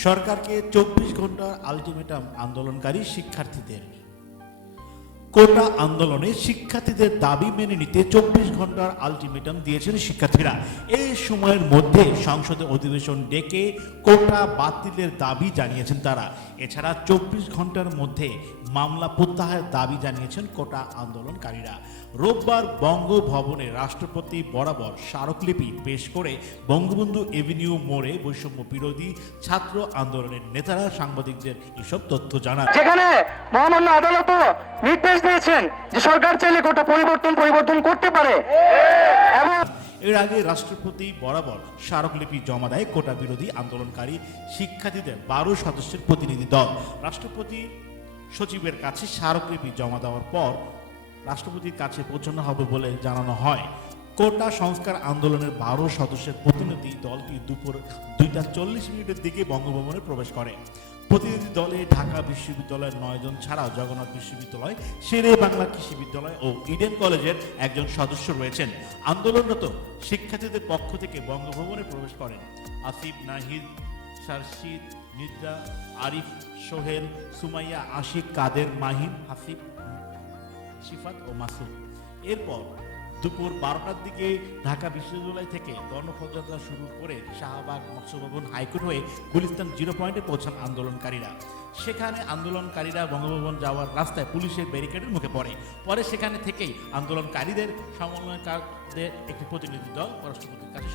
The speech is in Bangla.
সরকারকে 24 ঘন্টার আলটিমেটাম আন্দোলনকারী শিক্ষার্থীদের। কোটা আন্দোলনে শিক্ষার্থীদের দাবি মেনে নিতে 24 ঘন্টার আলটিমেটাম দিয়েছেন শিক্ষার্থীরা। এই সময়ের মধ্যে সংসদে অধিবেশন ডেকে কোটা বাতিলের দাবি জানিয়েছেন তারা। এছাড়া 24 ঘন্টার মধ্যে মামলা প্রত্যাহারের দাবি জানিয়েছেন কোটা আন্দোলনকারীরা। রোববার বঙ্গভবনে রাষ্ট্রপতি বরাবর স্মারকলিপি পেশ করে বঙ্গবন্ধু এভিনিউ মোড়ে বৈষম্য বিরোধী ছাত্র আন্দোলনের নেতারা সাংবাদিকদের এসব তথ্য জানান। যেখানে মহামান্য আদালতও নির্দেশ দিয়েছেন যে সরকার চাইলে কোটা পরিবর্তন করতে পারে। এবং এর আগে রাষ্ট্রপতি বরাবর স্মারকলিপি জমা দেয় কোটা বিরোধী আন্দোলনকারী শিক্ষার্থীদের 12 সদস্যের প্রতিনিধি দল। রাষ্ট্রপতি সচিবের কাছে স্মারকলিপি জমা দেওয়ার পর রাষ্ট্রপতির কাছে পৌঁছানো হবে বলে জানানো হয়। কোটা সংস্কার আন্দোলনের 12 সদস্যের প্রতিনিধি দলটি দুপুর 2:40 দিকে বঙ্গভবনে প্রবেশ করে। প্রতিনিধি দলে ঢাকা বিশ্ববিদ্যালয়ের 9 জন ছাড়াও জগন্নাথ বিশ্ববিদ্যালয়, শেরে বাংলা কৃষি বিদ্যালয় ও ইডেন কলেজের একজন সদস্য রয়েছেন। আন্দোলনরত শিক্ষার্থীদের পক্ষ থেকে বঙ্গভবনে প্রবেশ করেন আসিফ, নাহিদ, শারশিদ, নিদ্রা, আরিফ, সোহেল, সুমাইয়া, আশিক, কাদের, মাহিন, হাসিফ, শিফাত ও মাসুদ। এরপর দুপুর 12টার দিকে ঢাকা বিশ্ববিদ্যালয় থেকে গণপদযাত্রা শুরু করে শাহবাগ, মৎস্যভবন, হাইকোর্ট হয়ে গুলিস্তান 0 পয়েন্টে পৌঁছান আন্দোলনকারীরা। সেখানে আন্দোলনকারীরা বঙ্গভবন যাওয়ার রাস্তায় পুলিশের ব্যারিকেডের মুখে পরে সেখানে থেকেই আন্দোলনকারীদের সমন্বয়কারীদের একটি প্রতিনিধি দল রাষ্ট্রপতির কাছে